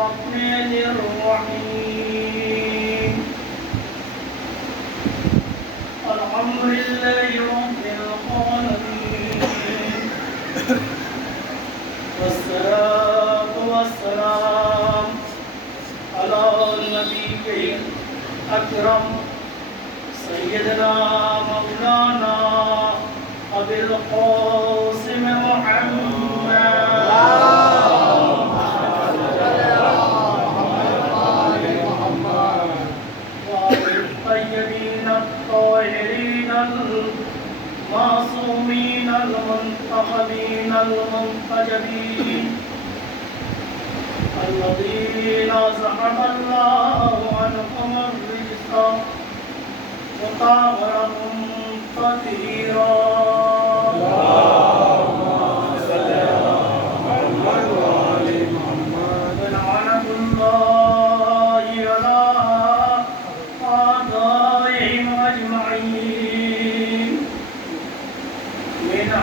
الرحمن الرحيم الحمد لله رب العالمين والصلاة والسلام على النبي الأكرم سيدنا مولانا أبي القاسم محمد الطيبين الطاهرين المعصومين المنتخبين المنتجبين الذين ذهب الله عنهم الرجس وطهرهم تطهيرا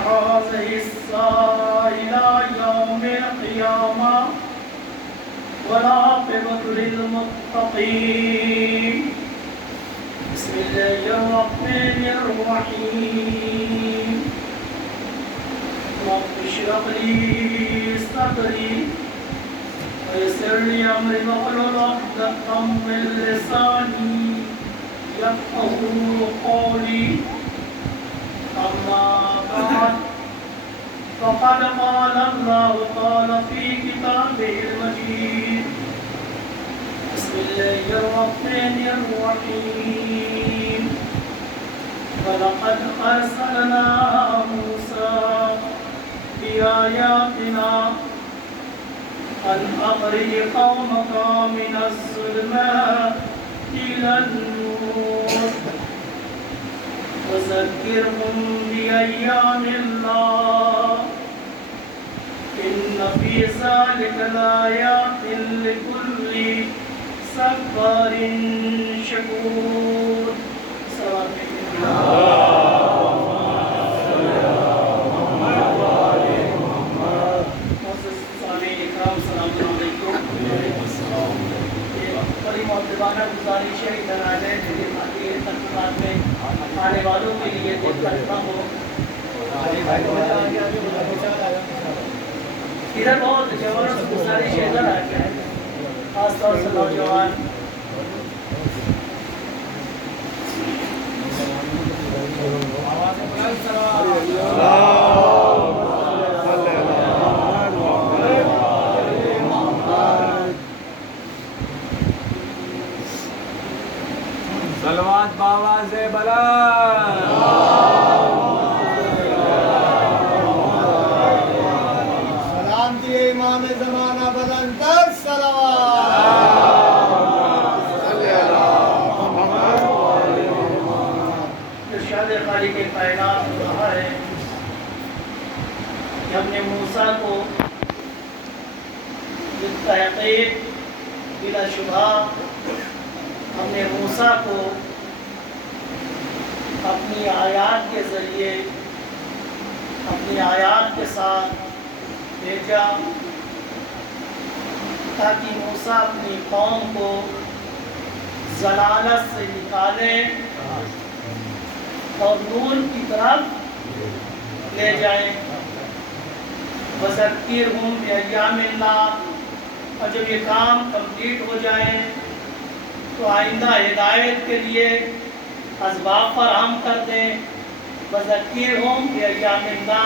هذه الساعة إلى يوم القيامة والعاقبة للمتقين بسم الله الرحمن الرحيم رب اشرح لي صدري ويسر لي أمري واحلل عقدة من لساني يفقهوا قولي أما بعد فقد قال الله تعالى في كتابه المجيد بسم الله الرحمن الرحيم ولقد أرسلنا موسى بآياتنا أن أخرج قومك من الظلمات إلى النور وذكرهم بأيام الله إن في ذلك لآيات لكل صبار شكور گزارش ہے ادھر آ جائے میری تقریبات میں آنے والوں کے لیے ترجمہ ہو ادھر بہت زبردست گزارش ہے ادھر آ جائے خاص طور سے نوجوان صلوات باواز بلند سلام دیے امام زمانہ بلند تر صلوات ارشاد خالق کائنات کہا ہے کہ ہم نے موسیٰ کو بالتحقیق بلا شبہ ہم نے موسیٰ کو اپنی آیات کے ذریعے اپنی آیات کے ساتھ بھیجا تاکہ موسیٰ اپنی قوم کو ضلالت سے نکالے اور نور کی طرف لے جائیں وَذَكِّرْهُمْ بِأَيَّامِ اللَّهِ اور جب یہ کام کمپلیٹ ہو جائے تو آئندہ ہدایت کے لیے اسباب فراہم کر دیں وَذَكِّرْهُمْ بِأَيَّامِ اللَّهِ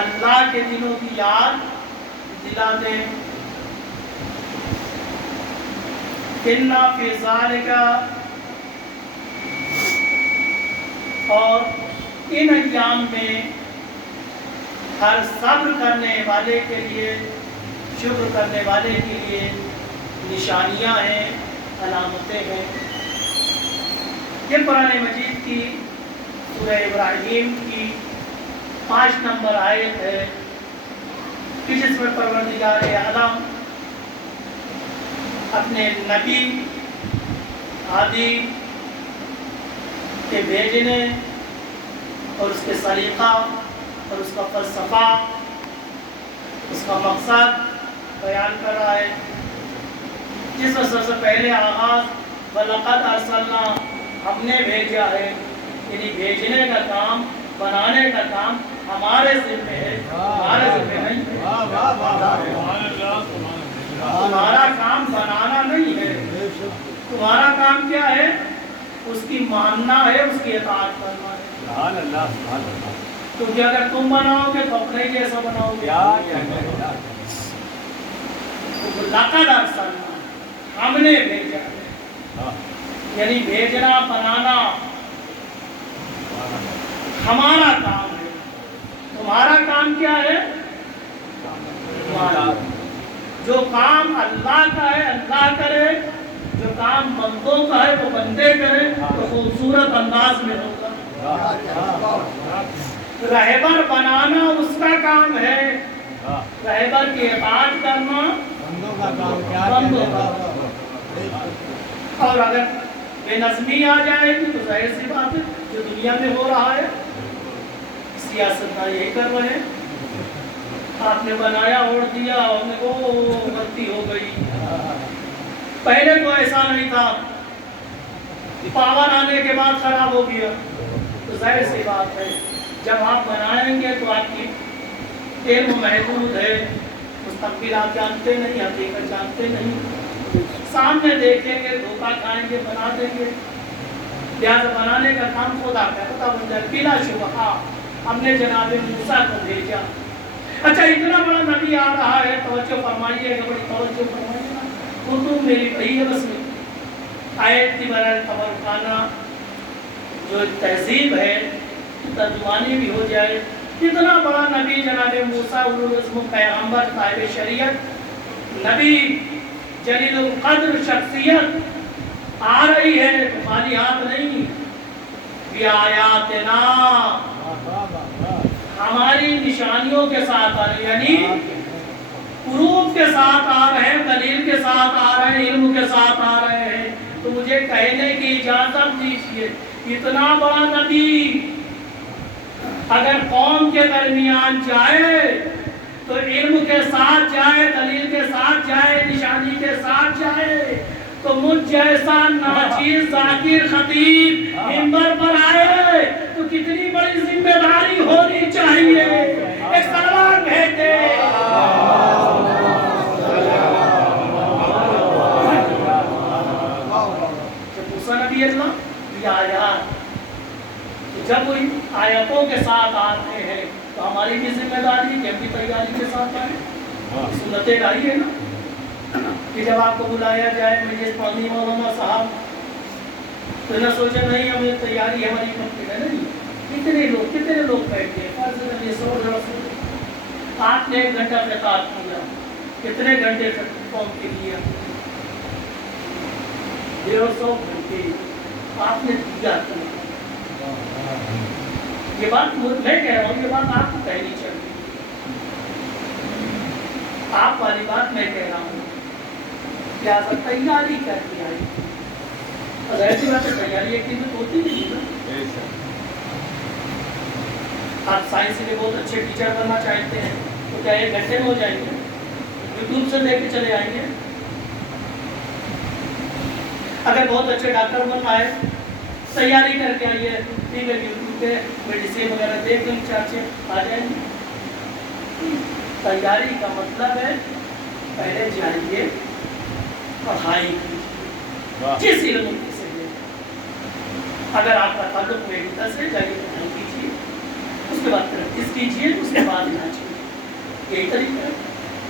اللہ کے دنوں کی یاد دلا دیں إِنَّ فِي ذَلِكَ اور ان ایام میں ہر صبر کرنے والے کے لیے شکر کرنے والے کے لیے نشانیاں ہیں علامتیں ہیں یہ قرآن مجید کی سورہ ابراہیم کی 5 نمبر آیت ہے کہ جس میں پروردگار عالم اپنے نبی ہادی کے بھیجنے اور اس کے سلیقہ اور اس کا فلسفہ اس کا مقصد بیان کر رہا ہے جس میں سب سے پہلے آغاز وَلَقَدْ أَرْسَلْنَا ہم نے بھیجا ہے، یعنی بھیجنے کا کام، بنانے کا کام ہمارے ذمہ ہے، ہمارے ذمہ نہیں ہے۔ تمہارا کام بنانا نہیں ہے، تمہارا کام کیا ہے؟ اس کی ماننا ہے، اس کی اطاعت کرنا ہے۔ کیونکہ اگر تم بناؤ گے تو اپنے جیسا بناؤ گے۔ لقد ارسلنا ہم نے بھیجا ہے، یعنی بھیجنا بنانا ہمارا کام ہے۔ تمہارا کام کیا ہے؟ جو کام اللہ کا ہے اللہ کرے، جو کام بندوں کا ہے وہ بندے کرے تو خوبصورت انداز میں ہوگا۔ رہبر بنانا اس کا کام ہے، رہبر کی اطاعت کرنا بندوں کا۔ اور اگر بے نظمی آ جائے گی تو ظاہر سی بات ہے جو دنیا میں ہو رہا ہے، سیاستدان یہی کر رہے ہیں۔ آپ نے بنایا اوڑ دیا اور نے غلطی ہو گئی۔ پہلے تو ایسا نہیں تھا، پاور آنے کے بعد خراب ہو گیا، تو ظاہر سی بات ہے جب آپ بنائیں گے تو آپ کی علم محدود ہے، مستقبل آپ جانتے نہیں، حقیقت جانتے نہیں، سامنے دیکھیں گے دھوکہ کھائیں گے، بنا دیں گے۔ لہٰذا بنانے کا کام خدا کا پتہ بن جائے۔ بلا شبہ ہم نے جناب موسیٰ کو بھیجا۔ اچھا اتنا بڑا نبی آ رہا ہے، توجہ فرمائیے گا، بڑی توجہ فرمائیے گا۔ اردو میری پڑھی ہے بس میں آیت کی برائے تبرکانہ جو تہذیب ہے ترجمانی بھی ہو جائے۔ اتنا بڑا نبی جناب موسیٰ اولوالعزم پیغمبر صاحب شریعت، نبی جلیل القدر شخصیت آ رہی ہے تو خالی ہاتھ نہیں، بِآیاتنا ہماری نشانیوں کے ساتھ آ رہے، یعنی پروف کے ساتھ آ رہے ہیں، دلیل کے ساتھ آ رہے ہیں، علم کے ساتھ آ رہے ہیں۔ تو مجھے کہنے کی اجازت دیجیے، اتنا بڑا نبی اگر قوم کے درمیان جائے تو علم کے ساتھ جائے، دلیل کے ساتھ جائے، نشانی کے ساتھ جائے، تو مجھ جیسا ناچیز ذاکر خطیب منبر پر آئے تو کتنی بڑی ذمہ داری ہونی چاہیے۔ ایک سلوات بھیجتے نبی اللہ یہ آیات، جب وہ آیتوں کے ساتھ آتے ہیں تو ہماری بھی ذمہ داری کہ ہم بھی تیاری کے ساتھ آئیں۔ سنتیں لائی ہے نا کہ جب آپ کو بلایا جائے مجلس پانی مولانا صاحب تو نہ سوچے نہیں ہمیں تیاری ہماری کمپلیٹ ہے، نہیں کتنے لوگ بیٹھے ہیں، فرض ہے 100 آپ نے 1 گھنٹہ خطاب کیا، کتنے گھنٹے قوم کے لیے 150 گھنٹے آپ نے دیا۔ یہ بات میں کہہ رہا ہوں، یہ بات آپ کو کہنی چاہیے، آپ والی بات میں کہہ رہا ہوں۔ لہٰذا تیاری کر کے آئی، ظاہر بات ہے تیاری ایک دن میں ہوتی نہیں نا۔ آپ سائنس کے بہت اچھے ٹیچر بننا چاہتے ہیں تو کیا 1 گھنٹے میں ہو جائیں گے؟ یوٹیوب سے دیکھ کے چلے آئیں گے۔ اگر بہت اچھے ڈاکٹر بننا ہے تیاری کر کے آئیے، ٹھیک ہے یوٹیوب پہ میڈیسین وغیرہ دیکھ لیں، چاچے آ جائیں گے۔ تیاری کا مطلب ہے پہلے جائیے پڑھائی کیجیے، جس علم سے لے، اگر آپ کا تعلق میڈیکل سے جائیے پڑھائی کیجیے، اس کے بعد پریکٹس کیجیے، اس کے بعد علاج کیجیے۔ یہی طریقہ ہے،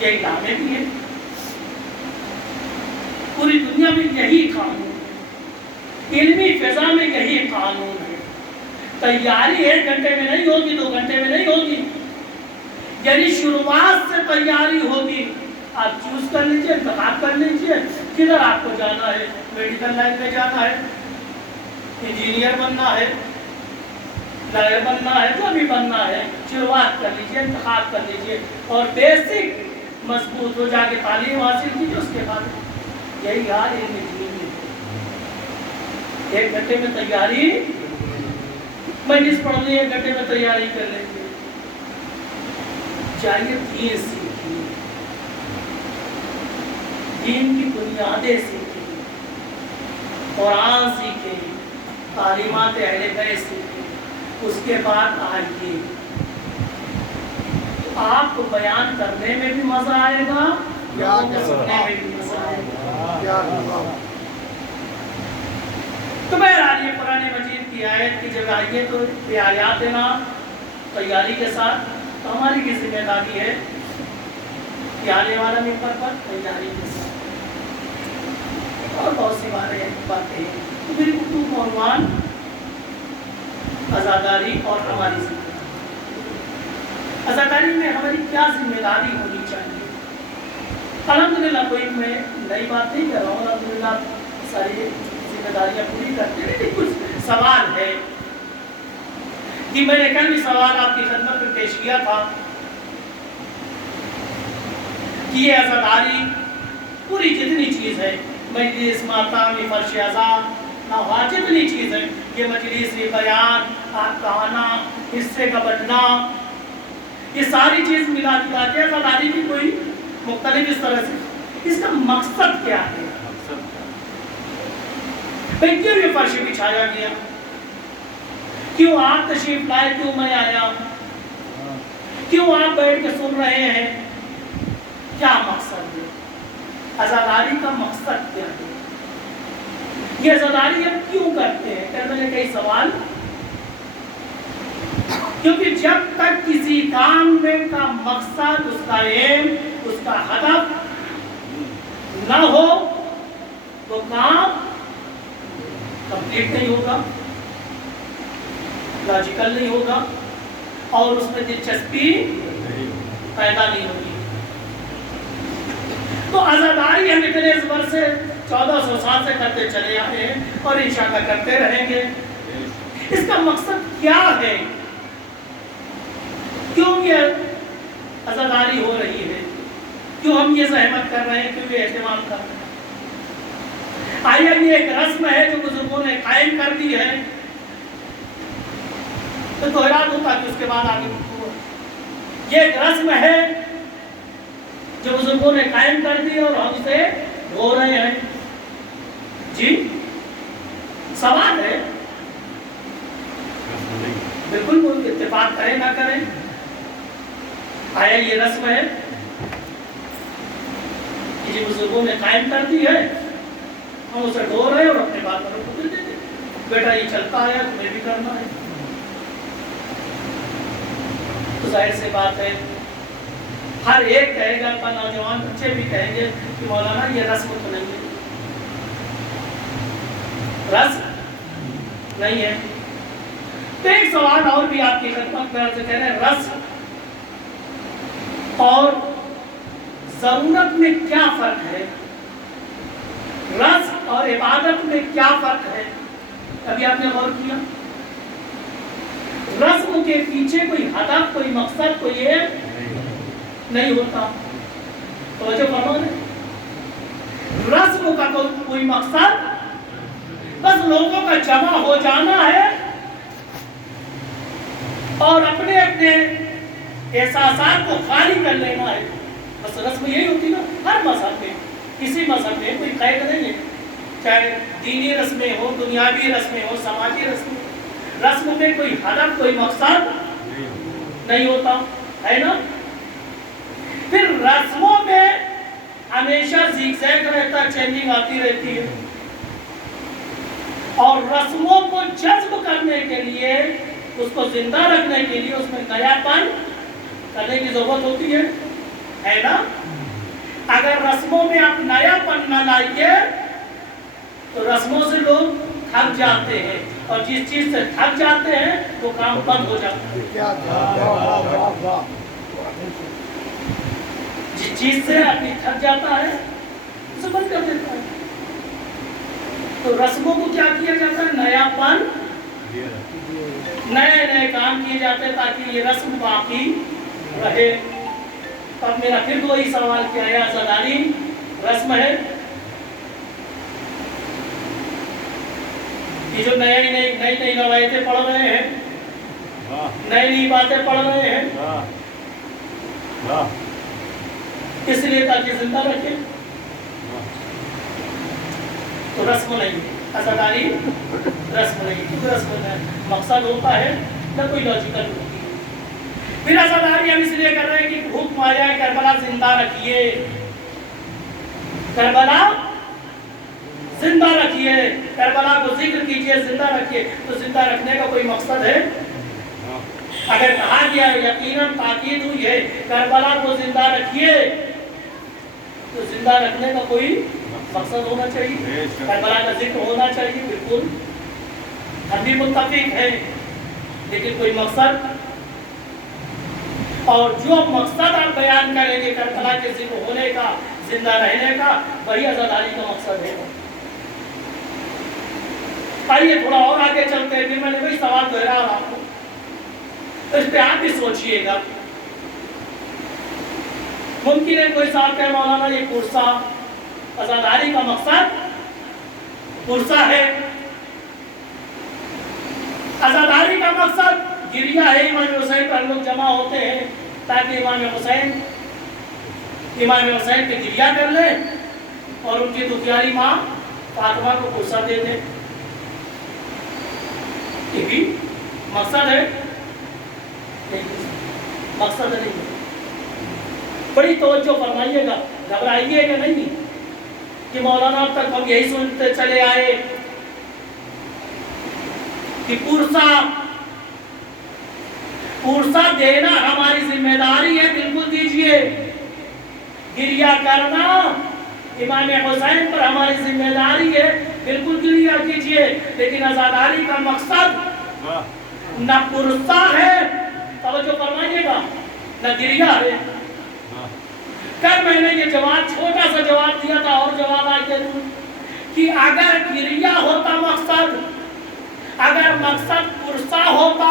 یہی نامے بھی ہے، پوری دنیا میں یہی قانون ہے، علمی فضا میں یہی قانون ہے۔ تیاری 1 گھنٹے میں نہیں ہوگی، 2 گھنٹے میں نہیں ہوگی، یعنی شروعات سے تیاری ہوگی۔ آپ چوز کر لیجئے، انتخاب کر لیجئے کدھر آپ کو جانا ہے، میڈیکل لائن میں جانا ہے، انجینئر بننا ہے، لائر بننا ہے، جو بھی بننا ہے، شروعات کر لیجئے، انتخاب کر لیجئے اور بیسک مضبوط ہو جا کے تعلیم حاصل کیجئے۔ اس کے بعد یہی حال علم دین میں 1 گھنٹے میں تیاری، مجلس پڑھنی 1 گھنٹے میں تیاری کر لیں گے، چاہیے دین سیکھیے، دین کی بنیادیں سیکھیں، قرآن سیکھیں، تعلیمات اہل بیت سیکھیں، اس کے بعد آئیے تو آپ کو بیان کرنے میں بھی مزہ آئے گا، لوگوں کو سننے میں بھی مزہ آئے گا۔ تو بہرحال یہ قرآن مجید کی آیت کی جگہ آئیے تو یہ آیات نا تیاری کے ساتھ تو ہماری کی ذمہ داری ہے کہ آنے والا ممبر پر تیاری کے ساتھ اور بہت سی باتیں ہیں۔ تو میری گفتگو کا عنوان عزاداری اور ہماری ذمہ داری۔ عزاداری میں ہماری کیا ذمہ داری ہونی چاہیے؟ الحمدللہ کوئی میں نئی بات نہیں کر رہا ہوں، الحمدللہ ساری ذمہ داریاں پوری کرتے ہیں، لیکن کچھ سوال ہے کہ میں نے کل بھی سوال آپ کی خدمت میں پیش کیا تھا کہ یہ عزاداری پوری جتنی چیز ہے، مجلس، ماتم، فرش عزا، نوحہ، جتنی چیز ہے، یہ مجلس، یہ بیان، آپ کہانا، حصے کا بٹنا، یہ ساری چیز ملا جلا کے عزاداری کی کوئی مختلف اس طرح سے، اس کا مقصد کیا ہے؟ بھئی کیوں یہ فرش بچھایا گیا؟ کیوں آپ تشریف لائے؟ کیوں میں آیا؟ کیوں آپ بیٹھ کے سن رہے ہیں؟ کیا مقصد ہے؟ عزاداری کا مقصد کیا ہے؟ یہ عزاداری ہم کیوں کرتے ہیں؟ کل میں نے کئی سوال، کیونکہ جب تک کسی کام میں کا مقصد، اس کا ایم، اس کا ہدف نہ ہو تو کام کمپلیٹ نہیں ہوگا، لاجیکل نہیں ہوگا اور اس میں دلچسپی پیدا نہیں ہوگی۔ تو عزاداری ہم اتنے زبر سے 1400 سال سے کرتے چلے آئے ہیں اور انشاءاللہ کرتے رہیں گے۔ اس کا مقصد کیا ہے؟ کیوں یہ عزاداری ہو رہی ہے؟ کیوں ہم یہ زحمت کر رہے ہیں؟ کیوں یہ اہتمام کر رہے ہیں؟ آیا یہ ایک رسم ہے جو بزرگوں نے قائم کر دی ہے؟ تو دوہرا دوں تاکہ اس کے بعد آگے گفتگو ہے۔ یہ ایک رسم ہے جو بزرگوں نے قائم کر دی اور ہم اسے ہو رہے ہیں۔ جی سوال ہے، بالکل کوئی اتفاق کریں نہ کریں، آیا یہ رسم ہے کہ جو بزرگوں نے قائم کر دی ہے ہم اسے ڈھو رہے ہیں اور اپنے بات پر بدل دیتے ہیں؟ بیٹا یہ چلتا ہے تمہیں بھی کرنا ہے۔ تو ظاہر سی بات ہے ہر ایک کہے گا، نوجوان بچے بھی کہیں گے کہ مولانا یہ رسم تو نہیں ہے، رسم نہیں ہے۔ تو ایک سوال اور بھی آپ کی خدمت میں کہہ رہے ہیں، رسم اور ضرورت میں کیا فرق ہے؟ رسم اور عبادت میں کیا فرق ہے؟ ابھی آپ نے غور کیا؟ رسم کے پیچھے کوئی ہدف، کوئی مقصد، کوئی ایک نہیں ہوتا۔ توجہ فرمائیں، رسم کا کوئی مقصد بس لوگوں کا جمع ہو جانا ہے اور اپنے اپنے احساسات کو خالی کر لینا ہے، بس رسم یہی ہوتی نا۔ ہر مذہب میں، کسی مذہب میں کوئی قید نہیں ہے، چاہے دینی رسمیں ہو، دنیاوی رسمیں ہو، سماجی رسمیں، رسم میں کوئی ہدف، کوئی مقصد نہیں ہوتا ہے نا۔ پھر رسموں میں ہمیشہ زیگ زیگ رہتا، چینجنگ آتی رہتی ہے، اور رسموں کو جذب کرنے کے لیے، اس کو زندہ رکھنے کے لیے اس میں نیا پن کرنے کی ضرورت ہوتی ہے نا۔ اگر رسموں میں آپ نیا پن نہ لائیے تو رسموں سے لوگ تھک جاتے ہیں، اور جس چیز سے تھک جاتے ہیں وہ کام بند ہو جاتا ہے۔ جس چیز سے آدمی تھک جاتا ہے اسے بند کر دیتا ہے۔ تو رسموں کو کیا کیا جاتا ہے؟ نیا پن، نئے نئے کام کیے جاتے ہیں تاکہ یہ رسم باقی رہے۔ اب میرا پھر وہی سوال کیا ہے، عزاداری رسم ہے کہ جو نئی روایتیں پڑھ رہے ہیں، نئی باتیں پڑھ رہے ہیں، اس لیے تاکہ زندہ رکھیں، تو رسم نہیں ہے، عزاداری رسم نہیں، کیونکہ رسم میں مقصد ہوتا ہے نہ کوئی لاجیکل ہوتی ہے۔ پھر عزاداری ہم اس لیے کر رہے ہیں کہ حکم آیا ہے کربلا زندہ رکھیے، کربلا زندہ رکھیے، کربلا کو ذکر کیجئے، زندہ رکھیے۔ تو زندہ رکھنے کا کوئی مقصد ہے؟ اگر کہا گیا یقیناً تاکید ہوئی ہے کربلا کو زندہ رکھیے، تو زندہ رکھنے کا کوئی مقصد ہونا چاہیے، کربلا کا ذکر ہونا چاہیے۔ بالکل ہم بھی متفق ہیں، لیکن کوئی مقصد، اور جو مقصد آپ بیان کریں گے کربلا کے ذکر ہونے کا، زندہ رہنے کا، وہی عزاداری کا مقصد ہے۔ آئیے تھوڑا اور آگے چلتے ہیں، پھر میں نے وہی سوال دہرا رہا ہوں، تو اس پہ آپ بھی سوچئے گا۔ ممکن ہے کوئی صاحب کہے مولانا یہ پرسا، عزاداری کا مقصد پرسا ہے، عزاداری کا مقصد گریہ ہے، امام حسین پر لوگ جمع ہوتے ہیں تاکہ امام حسین کے گریہ کر لیں اور ان کی دکھیاری ماں فاطمہ کو پرسا دے دیں۔ یہ بھی مقصد ہے؟ مقصد نہیں ہے۔ بڑی توجہ فرمائیے گا، گھبرائیے گا نہیں کہ مولانا اب تک ہم یہی سنتے چلے آئے کہ پرسا دینا ہماری ذمہ داری ہے، بالکل دیجئے۔ گریہ کرنا امام حسین پر ہماری ذمہ داری ہے، بالکل گریہ کیجئے، لیکن عزاداری کا مقصد نہ پرسا ہے، توجہ فرمائیے گا، نہ گریہ ہے۔ کل میں نے یہ جواب، چھوٹا سا جواب دیا تھا، اور جواب آئے کہ اگر گریہ ہوتا مقصد، اگر مقصد پرسا ہوتا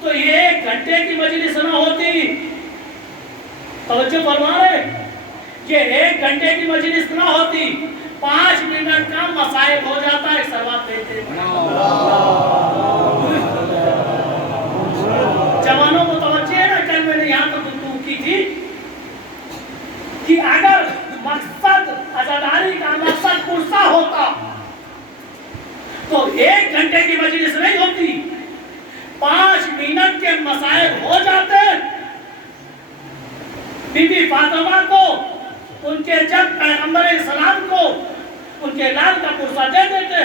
تو یہ 1 گھنٹے کی مجلس نہ ہوتی۔ توجہ فرما رہے، یہ 1 گھنٹے کی مجلس نہ ہوتی، 5 منٹ کا مسائل ہو جاتا ہے۔ سروات دیتے جوانوں کو توجہ ہے نا، کل میں نے یہاں پر گفتگو کی تھی کہ اگر مقصد عزاداری کا مقصد پرسا ہوتا تو 1 گھنٹے کی مجلس نہیں ہوتی، 5 منٹ کے مسائل ہو جاتے۔ بی بی فاطمہ کو ان کے جب پیغمبر اسلام کو ان کے لال کا پرسا دے دیتے،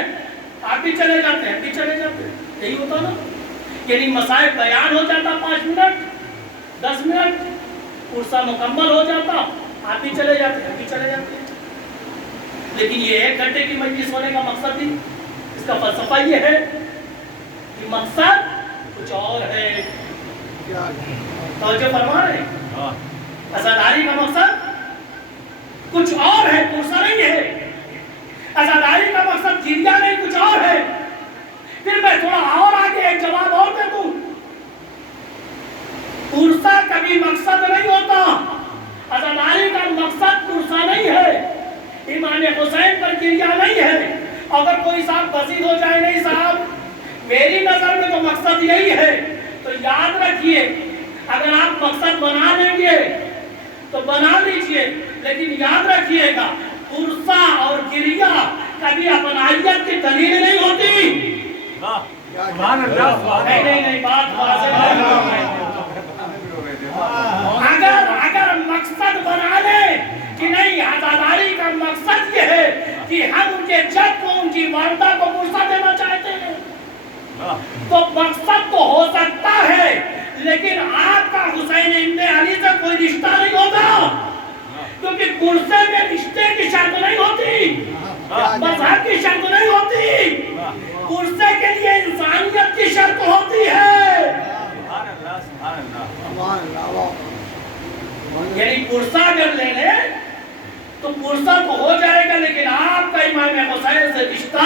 آپ بھی چلے جاتے ہیں، بھی چلے جاتے، یہی ہوتا نا، یعنی مسائل بیان ہو جاتا 5 منٹ 10 منٹ، پرسا مکمل ہو جاتا، آپ بھی چلے جاتے ہیں، بھی چلے جاتے ہیں۔ لیکن یہ 1 گھنٹے کی مجلس ہونے کا مقصد بھی، اس کا فلسفہ یہ ہے کہ مقصد کچھ اور ہے۔ توجہ فرما رہے ہیں، عزاداری کا مقصد کچھ اور ہے، پرسا نہیں ہے۔ عزاداری کا مقصد گریہ نہیں، کچھ اور ہے۔ پھر میں تھوڑا اور آگے ایک جواب اور دے دوں، پرسا کبھی مقصد نہیں ہوتا، عزاداری کا مقصد پرسا نہیں ہے، امام حسین پر گریہ نہیں ہے۔ اگر کوئی صاحب بسیط ہو جائے، نہیں صاحب میری نظر میں تو مقصد یہی ہے، تو یاد رکھیے اگر آپ مقصد بنا لیں گے تو بنا لیجئے، لیکن یاد رکھیے گا پرسا اور گریہ کبھی اپنائیت کی دلیل نہیں ہوتی۔ سبحان اللہ، نہیں بات واضح ہے۔ اگر مقصد بنا لے کہ نہیں عزاداری کا مقصد یہ ہے کہ ہم ان کے جد کو، ان کی والدہ کو پرسا دینا چاہتے ہیں، تو مقصد تو ہو سکتا ہے، لیکن آپ کا حسین ابن علی سے کوئی رشتہ نہیں ہوگا، کیونکہ پرسے میں رشتے کی شرط نہیں ہوتی، مذہب کی شرط نہیں ہوتی، پرسے کے لیے انسانیت کی شرط ہوتی ہے۔ یعنی پرسا اگر لے لیں تو پرسا تو ہو جائے گا، لیکن آپ کا امام حسین سے رشتہ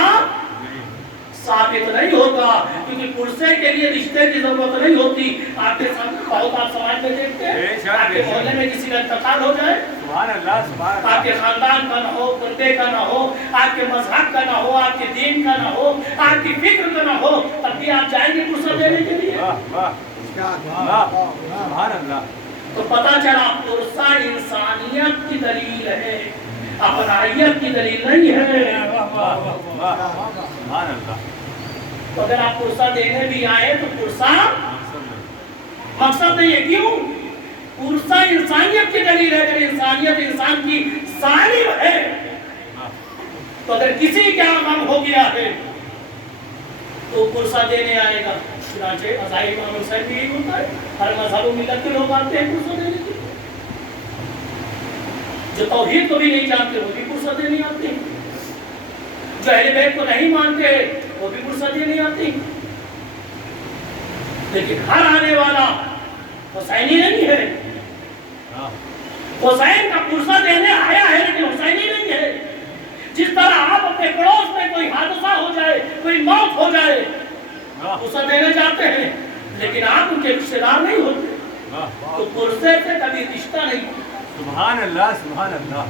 ثابت نہیں ہوگا، کیونکہ پرسے کے لیے رشتے کی ضرورت نہیں ہوتی۔ آپ کے ساتھ بہت آپ سماج میں دیکھتے ہیں، آپ کے محلے میں کسی کا انتقال ہو جائے، آپ کے خاندان کا نہ ہو، پردے کا نہ ہو، آپ کے مذہب کا نہ ہو، آپ کے دین کا نہ ہو، آپ کی فکر کا نہ ہو، تب بھی آپ جائیں گے پرسا دینے کے لیے۔ تو پتہ چلا پرسا انسانیت کی دلیل ہے، اپنائیت کی دلیل نہیں ہے۔ سبحان اللہ. تو اگر آپ پرسہ دینے بھی آئے تو پرسہ مقصد نہیں ہے. کیوں؟ پرسہ انسانیت کی دلیل ہے. اگر انسانیت انسان کی سالم ہے تو اگر کسی کا غم ہو گیا ہے تو پرسہ دینے آئے گا. چنانچہ عزائر امام حسین بھی یہی ہوتا ہے. ہر مذہب و ملت کے لوگ آتے ہیں پرسہ دینے کے لیے. جو توحید کو بھی نہیں جانتے وہ بھی پرسہ دینے آتے ہیں. جو اہل بیت کو نہیں مانتے وہ بھی پرسہ دینے آتے ہیں. لیکن ہر آنے والا حسینی نہیں ہے. حسین کا پرسہ دینے آیا ہے لیکن حسینی نہیں ہے. جس طرح آپ اپنے پڑوس میں کوئی حادثہ ہو جائے, کوئی موت ہو جائے, پرسہ دینے جاتے ہیں لیکن آپ ان کے رشتے دار نہیں ہوتے. تو پرسے سے کبھی رشتہ نہیں. سبحان اللہ, سبحان اللہ.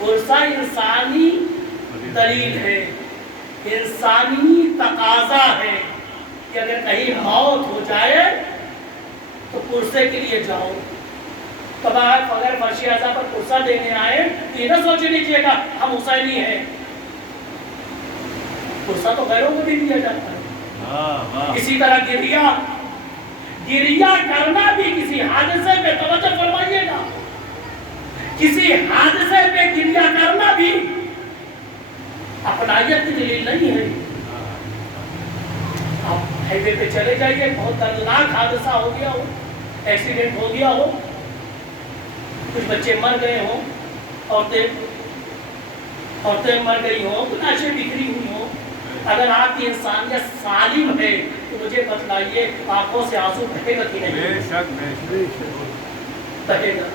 پرسہ انسانی دلیل ہے, انسانی تقاضا ہے کہ اگر کہیں موت ہو جائے تو پرسے کے لیے جاؤ. تب آپ اگر فرش اعضا پر پرسہ دینے آئے تو یہ نہ سوچ لیجیے گا ہم حسینی ہیں. پرسہ تو غیروں کو بھی دیا جاتا ہے. اسی طرح گریہ کرنا بھی کسی حادثے پہ توجہ فرمائیے گا. کسی حادثے پہ گریہ کرنا بھی اپنائیت کی دلیل نہیں ہے. آپ ہائی وے پہ چلے جائیے, بہت دردناک حادثہ ہو گیا ہو, ایکسیڈنٹ ہو گیا ہو, کچھ بچے مر گئے ہوں, عورتیں مر گئی ہوں, لاشیں بکھری ہوئی ہوں. اگر آپ کی انسانیت سالم ہے تو مجھے بتلائیے آنکھوں سے آنسو بہے گا کہ نہیں؟ بہے گا.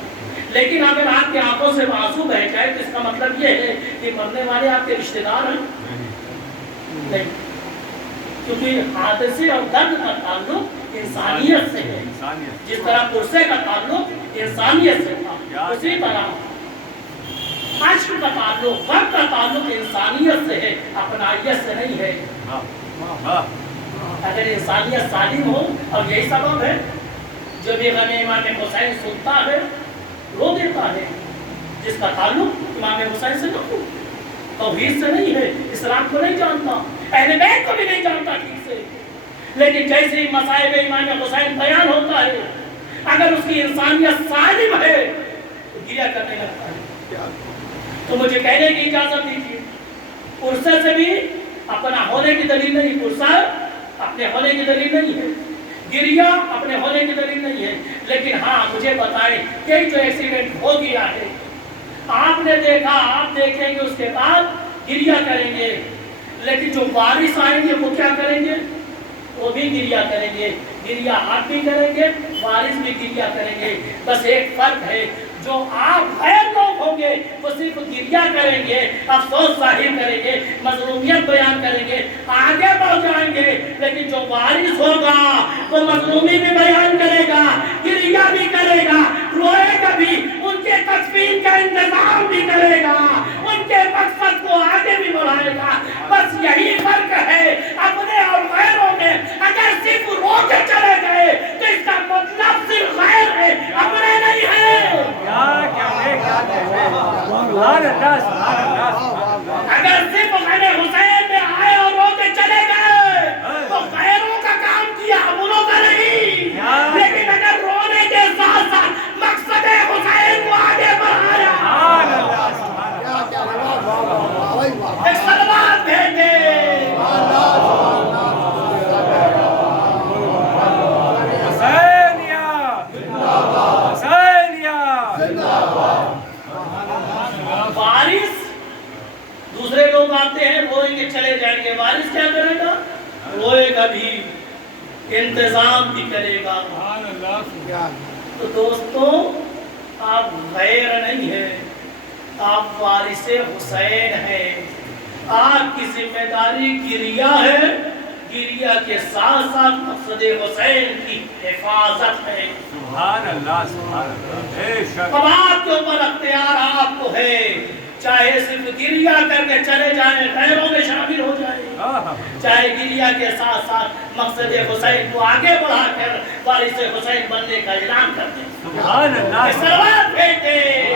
لیکن اگر آپ کی آنکھوں سے آنسو بہ جائے تو اس کا مطلب یہ ہے کہ مرنے والے آپ کے رشتے دار ہیں نہیں, کیونکہ حادثے اور درد کا تعلق انسانیت سے ہے. جس طرح پرسے کا تعلق انسانیت سے تھا, اسی طرح عشق کا تعلق, غم کا تعلق انسانیت سے ہے, اپنائیت سے نہیں ہے. اگر انسانیت سالم ہو, اور یہی سبب ہے جو بھی غم امام حسین سنتا ہے رو دیتا ہے, جس کا تعلق امام حسین سے نہ ہو, توحید سے نہیں ہے, اسلام کو نہیں جانتا, اہل بیت کو بھی نہیں جانتا ٹھیک سے. لیکن جیسے ہی مصائب امام حسین بیان ہوتا ہے, اگر اس کی انسانیت سالم ہے تو گریہ کرنے لگتا ہے. تو مجھے کہنے کی اجازت دیجیے, پرسے سے بھی اپنا ہونے کی دلیل نہیں, پرسہ اپنے ہونے کی دلیل نہیں ہے, گریہ اپنے ہونے کی دلیل نہیں ہے. لیکن ہاں مجھے بتائیں کہ جو ایکسیڈنٹ ہو گیا ہے, آپ نے دیکھا, آپ دیکھیں گے, اس کے بعد گریہ کریں گے. لیکن جو وارث آئیں گے وہ کیا کریں گے؟ وہ بھی گریہ کریں گے. گریہ آپ بھی کریں گے, وارث بھی گریہ کریں گے. بس ایک فرق ہے, جو آپ غیر لوگ ہوں گے وہ صرف گریہ کریں گے, افسوس ظاہر کریں گے, مظلومیت بیان کریں گے, آگے بڑھ جائیں گے. لیکن جو وارث ہوگا وہ مظلومی بھی بیان کرے گا, گریہ بھی کرے گا, روئے گا بھی, ان کے تکفین کا انتظام بھی کرے گا, ان کے مقصد کو آگے بھی بڑھائے گا. بس یہی فرق ہے اپنے اور غیروں میں. اگر صرف رو کے چلے گئے تو اس کا مطلب صرف غیر ہے, اپنے نہیں ہے. اگر صرف غیر حسین میں آئے اور رو کے چلے گئے تو غیروں کا کام کیا, اپنوں کا نہیں. لیکن اگر رونے کے ساتھ ساتھ مقصد حسین کو آگے بڑھایا, ایک سلوات بھیجے, وارث دوسرے لوگ آتے ہیں, روئیں گے چلے جائیں گے, وارث کیا کرے گا؟ روئے گا بھی, انتظام بھی کرے گا. تو دوستو آپ غیر نہیں ہیں, آپ وارث حسین ہیں. آپ کی ذمہ داری گریہ ہے, گریہ کے ساتھ ساتھ مقصد حسین کی حفاظت ہے. سبحان اللہ, سبحان اللہ. اب آپ کے اوپر اختیار آپ کو ہے, چاہے صرف گریہ کر کے چلے جائیں, غیروں میں شامل ہو جائیں, چاہے گریہ کے ساتھ ساتھ مقصد حسین کو آگے بڑھا کر وارث حسین بننے کا اعلان کر دیں. سبحان اللہ. سلوات بھیج دیں.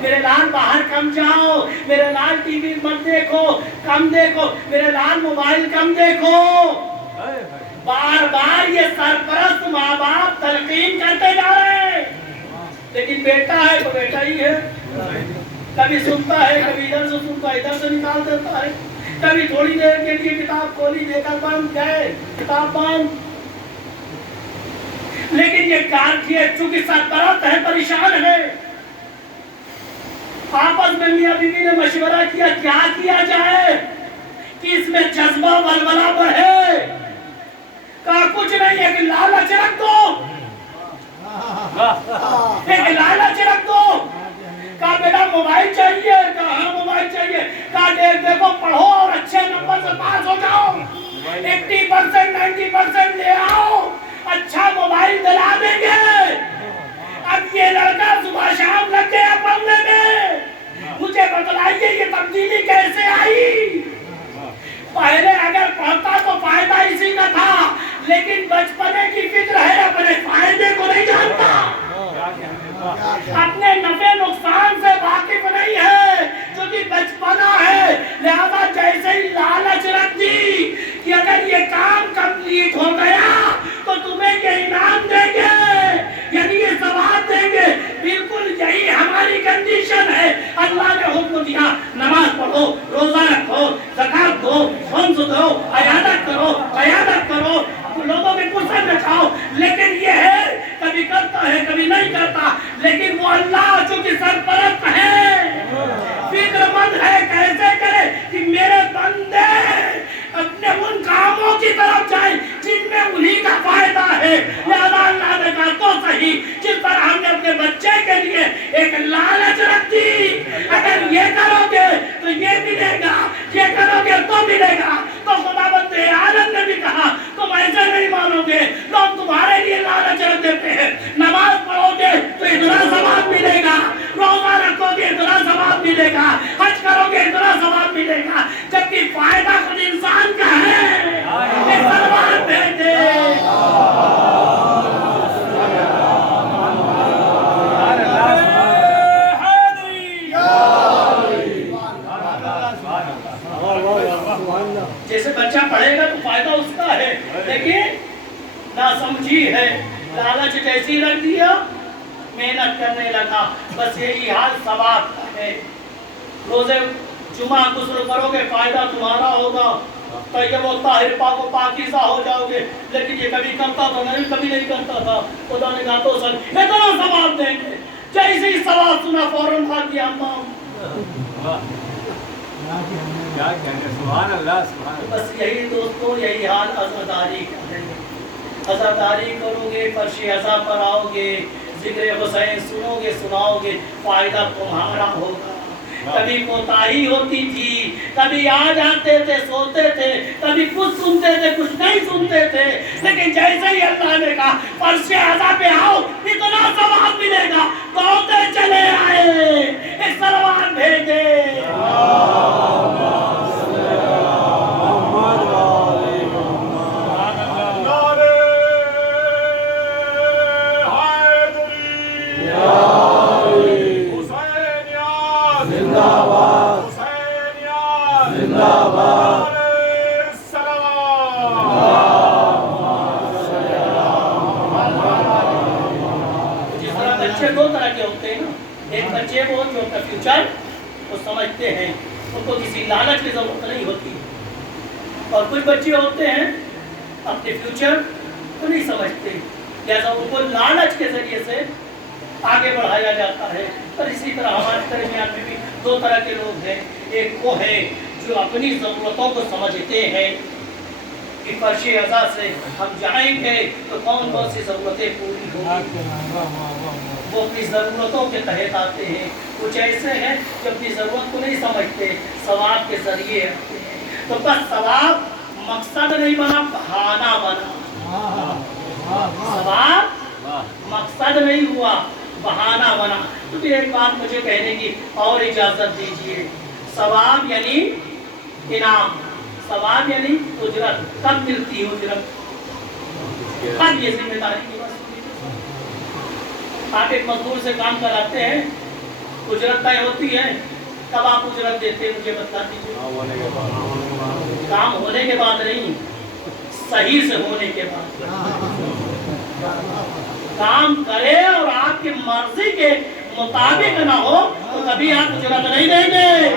میرے لال، باہر کم جاؤ میرے لال، ٹی وی مت دیکھو، کم دیکھو میرے لال، موبائل کم دیکھو۔ بار بار یہ سرپرست ماں باپ تلقین کرتے جا رہے ہیں، لیکن بیٹا ہے تو بیٹا ہی ہے، کبھی سنتا ہے، کبھی ادھر سے سنتا ہے، ادھر سے نکال دیتا ہے، کبھی تھوڑی دیر کے لیے کتاب کھولی دیکھا بند گئے، کتاب بند۔ لیکن یہ کار کیے چونکہ سرپرست ہے، پریشان ہے، آپس میں میاں بیوی نے مشورہ کیا کیا کیا جائے کہ اس میں جذبہ ولولہ بڑھے، کہا کچھ نہیں، ایک لالچ رکھ دو، ایک لالچ رکھ دو، کہا بیٹا موبائل چاہیے، کہا ہاں موبائل چاہیے، کہا دیکھو پڑھو اور اچھے نمبر سے پاس ہو جاؤ، 80% 90% لے آؤ، اچھا موبائل دلا دیں گے۔ اب یہ لڑکا صبح شام لگ گیا پڑھنے میں، مجھے بتلائیے یہ تبدیلی کیسے آئی؟ پہلے اگر پڑھتا تو فائدہ اسی کا تھا، لیکن بچپنے کی فکر ہے، اپنے فائدے کو نہیں جانتا، اپنے نفع نقصان سے واقف نہیں ہے، کیونکہ بچپنا ہے، لہذا جیسے ہی لالچ رکھ دی کہ اگر یہ کام کمپلیٹ ہو گیا تو تمہیں یہ انعام دیں گے، یعنی یہ ثواب دیں گے، بالکل یہی ہماری کنڈیشن ہے۔ اللہ نے حکم دیا نماز پڑھو، روزہ رکھو، زکات دو، خمس دو، عیادت کرو، قیادت کرو، لوگوں میں پرسن رکھاؤ، لیکن یہ ہے کبھی کرتا ہے کبھی نہیں کرتا، لیکن وہ اللہ چونکہ سرپرست ہے، فکر مند ہے کیسے کرے کہ میرے بندے اپنے ان کاموں کی طرف جائیں جن میں انہی کا فائدہ ہے، لہذا اللہ نے کہا تو صحیح، جس طرح ہم نے اپنے بچے کے لیے ایک لالچ رکھ دی، اگر یہ کرو گے تو یہ ملے گا، یہ کرو گے تو ملے گا، تو خداوند عالم نے بھی کہا تم ایسے نہیں مانو گے، لوگ تمہارے لیے لالچ رکھ دیتے ہیں، نماز پڑھو گے تو اتنا ثواب ملے گا، روزہ رکھو گے اتنا ثواب ملے گا، حج کرو گے اتنا ثواب ملے گا، جبکہ فائدہ خود انسان کا ہے، یہ سلوات بھیجے۔ جیسے بچہ پڑھے گا تو فائدہ اس کا ہے، لیکن ناسمجھی ہے، لالچ جیسی رکھ دیا، محنت کرنے لگا، بس یہی حال ثواب کا ہے۔ روزے جمعہ غسل کرو گے فائدہ تمہارا ہوگا، طیب و طاہر پاک و پاکیزہ ہو جاؤ گے، لیکن یہ کبھی کرتا تھا نہیں، کبھی نہیں کرتا تھا، خدا نے کہا تو سن اتنا ثواب دیں گے، جیسے ہی ثواب سنا فوراً بھاگ گیا کیا کہنے، سبحان اللہ سبحان اللہ۔ بس یہی دوستو، یہی حال عزاداری کا ہے، عزاداری کرو گے، فرش عزا پر آؤ گے، ذکر حسین سنو گے، سناؤ گے، فائدہ تمہارا ہوگا۔ کبھی کوتاہی ہوتی تھی، کبھی آ جاتے تھے، سوتے تھے، کبھی کچھ سنتے تھے کچھ نہیں سنتے تھے، لیکن جیسے ہی اللہ نے کہا فرش عزا پہ آؤ اتنا ثواب ملے گا، دوڑتے چلے آئے، ایک سلوات بھیجے۔ دو طرح کے ہوتے ہیں نا، ایک بچے وہ جو اپنا فیوچر وہ سمجھتے ہیں، ان کو کسی لالچ کی ضرورت نہیں ہوتی، اور کچھ بچے ہوتے ہیں اپنے فیوچر کو نہیں سمجھتے، لہذا ان کو لالچ کے ذریعے سے آگے بڑھایا جاتا ہے۔ اور اسی طرح ہمارے درمیان میں بھی دو طرح کے لوگ ہیں، ایک وہ ہے جو اپنی ضرورتوں کو سمجھتے ہیں کہ فرش عزا سے ہم جائیں گے تو کون سی ضرورتیں پوری ہوگی، وہ اپنی ضرورتوں کے تحت آتے ہیں۔ کچھ ایسے ہیں جو اپنی ضرورت کو نہیں سمجھتے، ثواب کے ذریعے آتے ہیں، تو بس ثواب مقصد نہیں بنا، بہانہ بنا، ثواب مقصد نہیں ہوا، بہانہ بنا۔ تو ایک بات مجھے کہنے کی اور اجازت دیجیے، ثواب یعنی انعام، ثواب یعنی اجرت، کب ملتی ہے اجرت؟ اب یہ ذمہ داری کی بات، آپ ایک مزدور سے کام کراتے ہیں اجرت طے ہوتی ہے، کب آپ اجرت دیتے ہیں مجھے بتا دیجیے؟ کام ہونے کے بعد نہیں، صحیح سے ہونے کے بعد۔ کام کرے اور آپ کی مرضی کے مطابق نہ ہو تو کبھی آپ اجرت نہیں دیں گے۔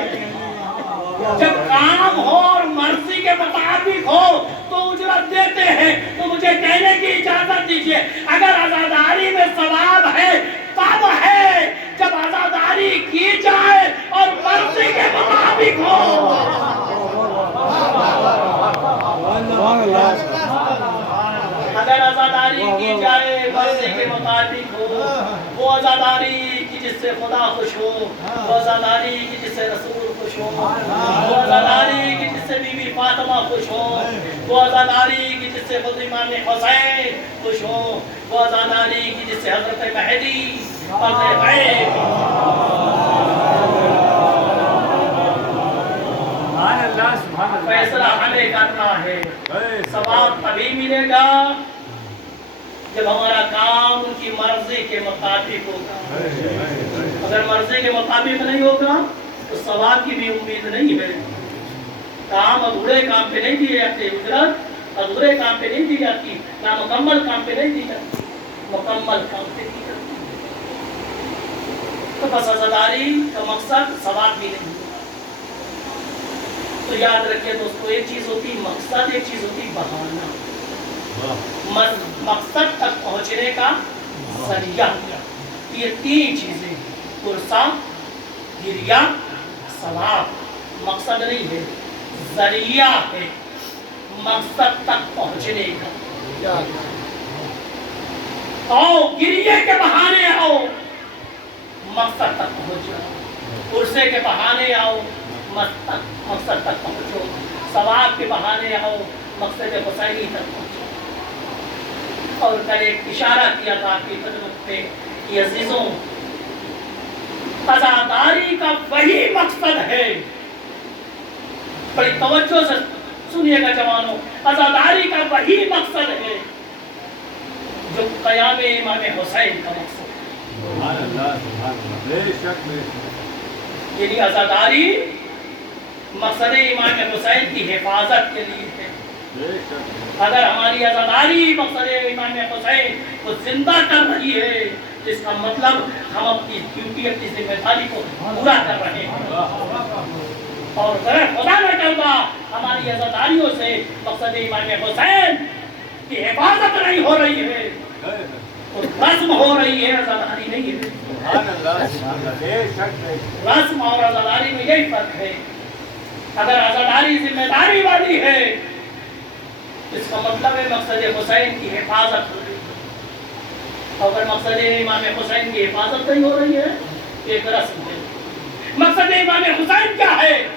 جب کام ہو اور مرضی کے مطابق ہو تو اجرت دیتے ہیں۔ تو مجھے کہنے کی اجازت دیجیے، اگر عزاداری میں ثواب ہے تب ہے جب عزاداری کی جائے اور مرضی کے مطابق ہو۔ اگر عزاداری کی جائے مرضی کے مطابق ہو، وہ عزاداری کی جس سے خدا خوش ہو، وہ عزاداری کی جس سے رسول خوش ہو، وہ عزاداری کی جس سے بی بی فاطمہ خوش ہو، وہ عزاداری کی جس سے خود امام حسین خوش ہو، وہ عزاداری کی جس سے حضرت مہدی فیصلہ ہمیں کرنا ہے۔ ثواب تبھی ملے گا جب ہمارا کام ان کی مرضی کے مطابق ہوگا۔ اگر مرضی کے مطابق نہیں ہوگا تو ثواب کی بھی امید نہیں ہے۔ کام ادھورے کام پہ نہیں دی جاتی، اجرت ادھورے کام پہ نہیں دی جاتی، نامکمل کام پہ نہیں دی جاتی، مکمل کام پہ دی جاتی۔ تو بس عزاداری کا مقصد ثواب بھی نہیں۔ تو یاد رکھیے دوستو، ایک چیز ہوتی مقصد، ایک چیز ہوتی بہانہ۔ مقصد تک پہنچنے کا ذریعہ، یہ تین چیزیں، پرسہ، گریہ، ثواب۔ مقصد نہیں ہے، ذریعہ ہے مقصد تک پہنچنے کا۔ آؤ گریہ کے بہانے آؤ، مقصد تک پہنچ جاؤ۔ پرسے کے بہانے آؤ، مقصد تک پہنچو۔ ثواب کے بہانے آؤ، مقصد حسینی تک پہنچو۔ اور کل ایک اشارہ کیا تھا آپ کی خدمت میں کہ عزیزوں، عزاداری کا وہی مقصد ہے، بڑی توجہ سے سنیے گا جوانوں، عزاداری کا وہی مقصد ہے جو قیام امام حسین کا مقصد ہے۔ یعنی عزاداری مقصد امام حسین کی حفاظت کے لیے ہے۔ اگر ہماری عزاداری مقصد امام حسین کو زندہ کر رہی ہے تو اس کا مطلب ہم اپنی ڈیوٹی، اپنی ذمہ داری کو پورا کر رہے ہیں۔ اور اگر خدا نہ کرتا ہماری عزاداریوں سے مقصد امام حسین کی حفاظت نہیں ہو رہی ہے، رسم ہو رہی ہے، عزاداری نہیں ہے۔ رسم اور عزاداری میں یہی فرق ہے۔ اگر عزاداری ذمہ داری والی ہے اس کا مطلب ہے مقصد حسین کی حفاظت ہو رہی ہے۔ اگر مقصد امام حسین کی حفاظت نہیں ہو رہی ہے ایک رسم ہے۔ مقصد امام حسین کیا ہے؟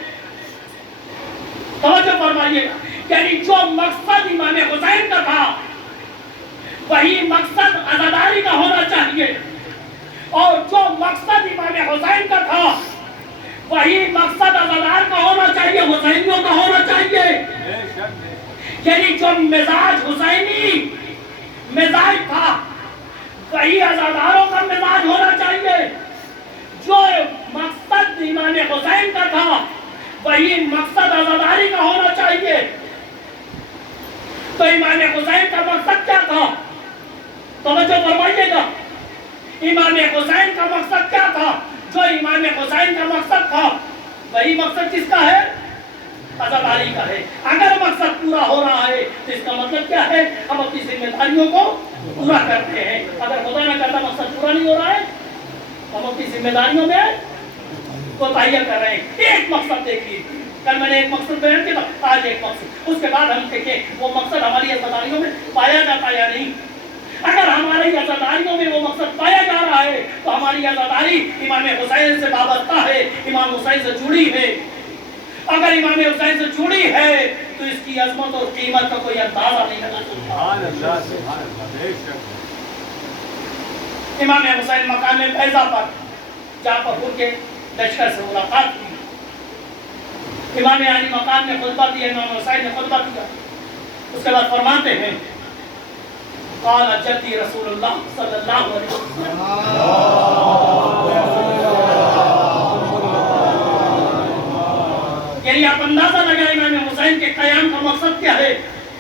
توجہ فرمائیے گا، یعنی جو مقصد امام حسین کا تھا وہی مقصد عزاداری کا ہونا چاہیے، اور جو مقصد امام حسین کا تھا وہی مقصد عزادار کا ہونا چاہیے، حسینیوں کا ہونا چاہیے۔ یعنی جو مزاج حسینی مزاج تھا وہی عزاداروں کا مزاج ہونا چاہیے، جو مقصد امام حسین کا تھا وہی مقصد عزاداری کا ہونا چاہیے۔ تو امام حسین کا مقصد کیا تھا؟ توجہ فرمائیے گا، امام حسین کا مقصد کیا تھا؟ جو امام حسین کا مقصد تھا وہی مقصد کس کا ہے؟ عزاداری کا ہے۔ اگر مقصد پورا ہو رہا ہے تو اس کا مطلب کیا ہے؟ ہم اپنی ذمہ داریوں کو پورا کرتے ہیں۔ اگر خدا نہ کرتا مقصد پورا نہیں ہو رہا ہے ہم اپنی ذمہ داریوں میں کوتاہیاں کر رہے ہیں۔ ایک مقصد دیکھیے، کل میں نے ایک مقصد بیان کیا تھا، آج ایک مقصد، اس کے بعد ہم دیکھیں وہ مقصد ہماری عزاداریوں میں پایا جاتا یا نہیں۔ اگر ہماری عزاداریوں میں وہ مقصد پایا جا رہا ہے تو ہماری عزاداری امام حسین سے وابستہ ہے، امام حسین سے جڑی ہے۔ اگر امام حسین سے جڑی ہے تو اس کی عظمت اور قیمت کا کوئی اندازہ نہیں لگا سکتا۔ امام حسین مقام بیضا پر جہاں پر ان کے لشکر سے ملاقات ہوئی، امام علی مقام نے خطبہ دیا، امام حسین نے خطبہ دیا، اس کے بعد فرماتے ہیں قال جدی رسول اللہ صلی اللہ علیہ وسلم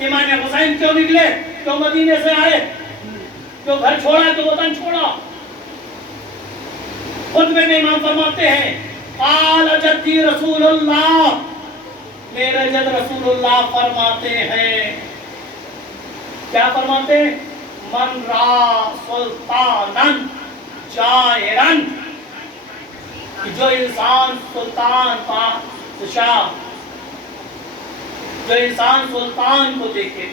امام حسین کیوں نکلے، کیوں مدینے سے آئے، کیوں گھر چھوڑا، کیوں وطن چھوڑا؟ خطبے میں امام فرماتے ہیں قال جدی رسول اللہ، میرے جد رسول اللہ فرماتے ہیں، کیا فرماتے ہیں؟ من را سلطانن جائرن، جو انسان سلطان بادشاہ، جو انسان سلطان کو دیکھے،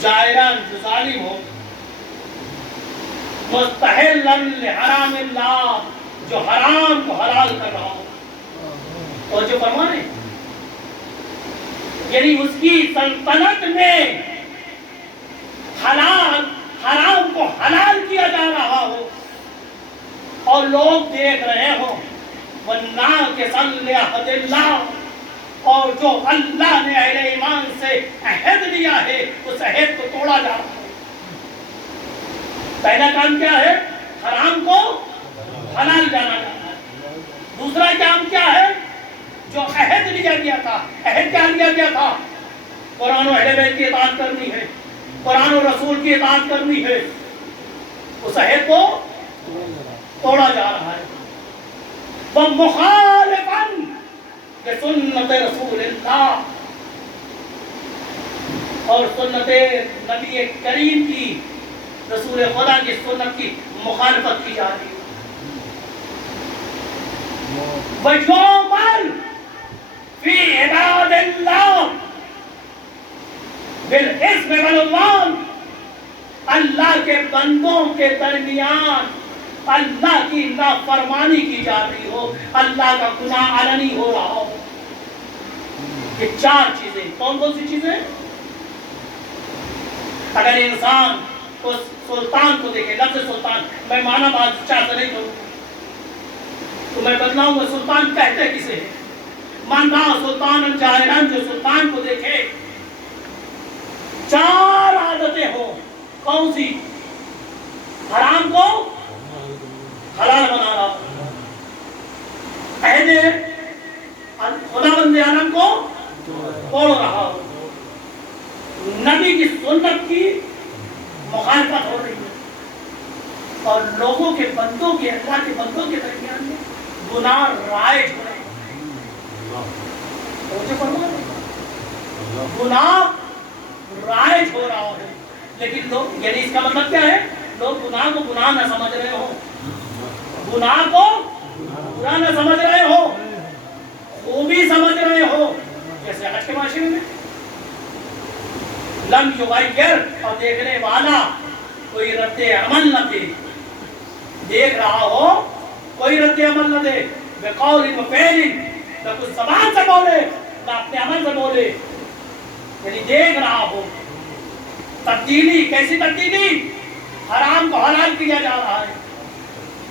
جائرن جو ظالم ہو، مستحلن لحرام اللہ جو حرام کو حلال کر رہا ہو، اور جو فرمانے یعنی اس کی سلطنت میں حلال حرام کو حلال کیا جا رہا ہو اور لوگ دیکھ رہے ہوں، وَالنَّاقِصًا لِعَهْدِ اللَّهِ، اور جو اللہ نے اہل ایمان سے عہد لیا ہے اس عہد کو توڑا جا رہا ہے۔ پہلا کام کیا ہے؟ حرام کو حلال جانا جانا ہے۔ دوسرا کام کیا ہے؟ جو عہد لیا گیا تھا، عہد کیا لیا گیا تھا؟ قرآن و اہل بیت کی اطاعت کرنی ہے، قرآن و رسول کی اطاعت کرنی ہے، اس عہد کو توڑا جا رہا ہے۔ وَمُخَالِفًا لِسُنَّةِ رَسُولِ اللَّهِ، اور سنت نبی کریم کی، رسول خدا کی سنت کی مخالفت کی جا رہی ہے۔ وَيُعْمَلْ فِي عِبَادِ اللَّهِ بالاسم والعدوان، اللہ کے بندوں کے درمیان اللہ کی نافرمانی کی جا رہی ہو، اللہ کا گناہ علنی ہو رہا ہو۔ یہ چار چیزیں کون کون سی چیزیں؟ اگر انسان اس سلطان کو دیکھے، لفظ سلطان میں مانا بادشاہ سے نہیں کروں تو میں بدلاؤں گا سلطان کہتے کسے ہیں؟ من را سلطان جائرن، جو سلطان کو دیکھے چار عادتیں ہوں، کون سی؟ حرام کو حلال بنا رہا، عہد خدا بند عالم کو توڑ رہا، نبی کی سنت کی مخالفت ہو رہی ہے، اور لوگوں کے بندوں کے، اللہ کے بندوں کے درمیان میں گناہ رائج ہو رہے ہیں۔ گناہ رائج ہو رہا ہے، لیکن لوگ، یعنی اس کا مطلب کیا ہے؟ لوگ گناہ کو گناہ نہ سمجھ رہے ہو، گناہ کو برا نہ سمجھ رہے ہو، خوبی سمجھ رہے ہو۔ جیسے حج کے معاشرے میں لم یغیر، اور دیکھنے والا کوئی رد عمل نہ دے، دیکھ رہا ہو کوئی رد عمل نہ دے، بقول و فعل، نہ کچھ زبان سے بولے نہ اپنے عمل سے بولے، یعنی دیکھ رہا ہو تبدیلی۔ کیسی تبدیلی؟ حرام کو حلال کیا جا رہا ہے،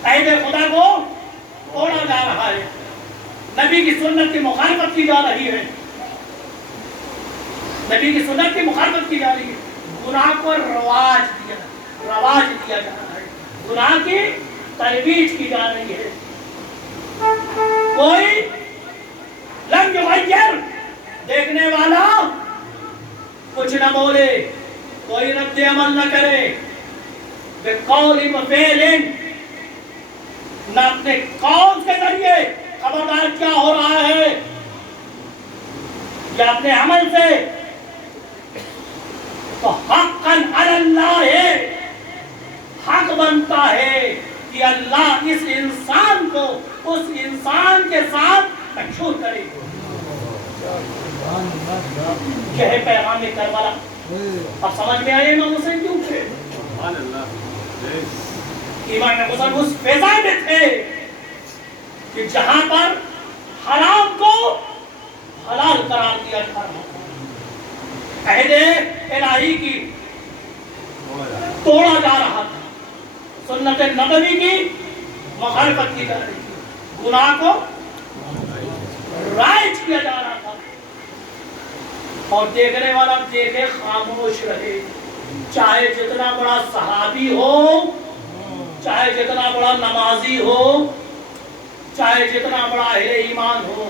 عہد خدا کو توڑا جا رہا ہے، نبی کی سنت کی مخالفت کی جا رہی ہے، نبی کی سنت کی مخالفت کی جا رہی ہے، گناہ کو رواج دیا جا رہا ہے، گناہ کی ترویج کی جا رہی ہے۔ کوئی لم یغیر، دیکھنے والا کچھ نہ بولے، کوئی رد عمل نہ کرے، بقول و فعل، نہ اپنے قول کے ذریعے خبردار کیا ہو رہا ہے یا اپنے عمل سے، تو حقاً علی اللہ ہے، حق بنتا ہے کہ اللہ اس انسان کو اس انسان کے ساتھ مشہور کرے۔ یہ ہے پیغام کربلا۔ اب سمجھ میں آئے امام حسین کیوں تھے؟ امام حسین اس فضا میں تھے کہ جہاں پر حرام کو حلال قرار دیا جا رہا تھا، عہد الہی کی توڑا جا رہا تھا، سنت نبوی کی مخالفت کی جا رہی تھی، گناہ کو رائج کیا جا رہا تھا، اور دیکھنے والا دیکھے خاموش رہے، چاہے جتنا بڑا صحابی ہو، چاہے جتنا بڑا نمازی ہو، چاہے جتنا بڑا اہل ایمان ہو،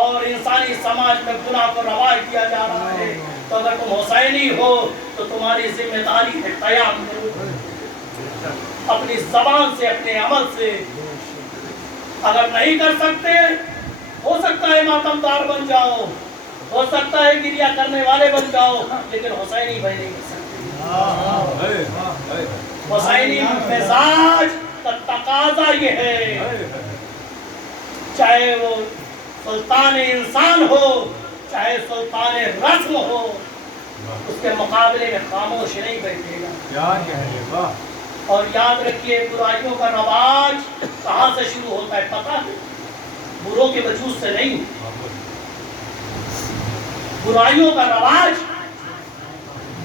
اور انسانی سماج میں گناہ کو رواج کیا جا رہا ہے، تو اگر تم حسینی ہو تو تمہاری ذمہ داری ہے قیام کرو، اپنی زبان سے، اپنے عمل سے۔ اگر نہیں کر سکتے، ہو سکتا ہے ماتمدار بن جاؤ، ہو سکتا ہے گریہ کرنے والے بن جاؤ، لیکن حسینی بن نہیں کر سکتے۔ حسینی مزاج کا تقاضا یہ ہے، چاہے وہ سلطان انسان ہو، چاہے سلطان رسم ہو، اس کے مقابلے میں خاموش نہیں بیٹھے گا۔ اور یاد رکھیے، برائیوں کا رواج کہاں سے شروع ہوتا ہے پتہ ہے؟ بروں کے وجود سے نہیں، برائیوں کا رواج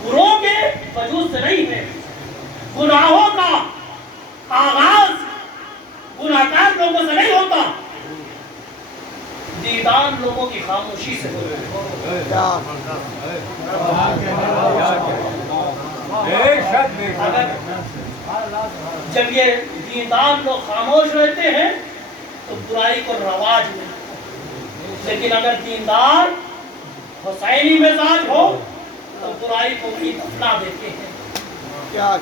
بروں کے وجود سے نہیں ہے۔ گناہوں کا آغاز گناہگار لوگوں سے نہیں ہوتا، دیدان لوگوں کی خاموشی سے ہوتا ہے۔ جب یہ دیندار لوگ خاموش رہتے ہیں تو برائی کو رواج ملتا ہے، لیکن اگر دیندار حسینی مزاج ہو تو برائی کو بھی دفنا دیتے ہیں۔ یاد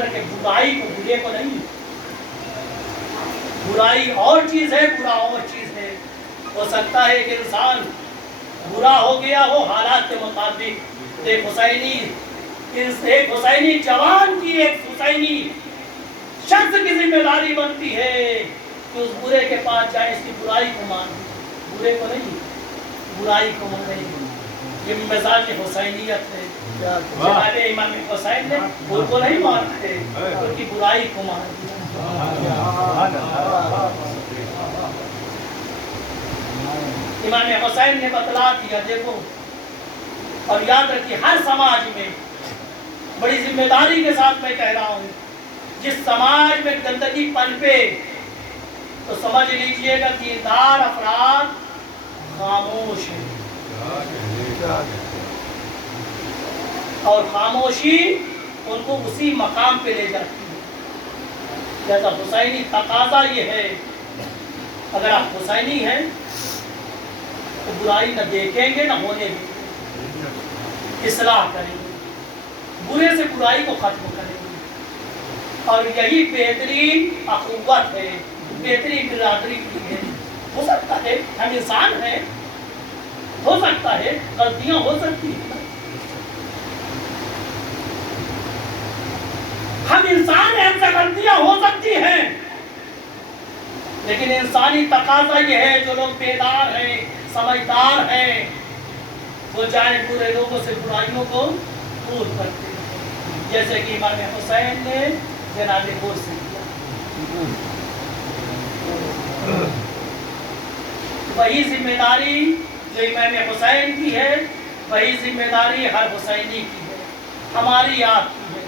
رکھیں، برائی کو برے کو نہیں، برائی اور چیز ہے، برا اور چیز ہے۔ ہو سکتا ہے کہ انسان برا ہو گیا ہو حالات کے مطابق، ایک حسینی جوان کی، ایک حسینی شخص کی ذمہ داری بنتی ہے کہ اس برے کے پاس جائے، اس کی برائی کو مانے، برے کو نہیں، برائی کو مانے۔ یہ مزاج حسینیت ہے۔ جناب امام حسین نے بر کو نہیں مانتے، ان کی برائی کو مانتے۔ امام حسین نے بتلا دیا، دیکھو، اور یاد رکھیے، ہر سماج میں بڑی ذمہ داری کے ساتھ میں کہہ رہا ہوں، جس سماج میں گندگی پنپے تو سمجھ لیجئے گا دیندار افراد خاموش ہیں، اور خاموشی ان کو اسی مقام پہ لے جاتی ہے۔ جیسا حسینی تقاضا یہ ہے، اگر آپ حسینی ہیں تو برائی نہ دیکھیں گے، نہ ہونے دیں گے، اصلاح کریں گے، برے سے برائی کو ختم کریں گے، اور یہی بہترین اخوت ہے، بہترین برادری کی ہے۔ ہو سکتا ہے ہم انسان ہیں، ہو سکتا ہے غلطیاں ہو سکتی ہیں، ہم انسان ہیں، ہم سے غلطیاں ہو سکتی ہیں، لیکن انسانی تقاضا یہ ہے، جو لوگ بیدار ہیں، سمجھدار ہیں، وہ جائیں برے لوگوں سے برائیوں کو دور کرتے ہیں، جیسے کہ امام حسین نے جناب گور سے کیا۔ وہی ذمہ داری جو امام حسین کی ہے، وہی ذمہ داری ہر حسینی کی ہے، ہماری آپ کی ہے۔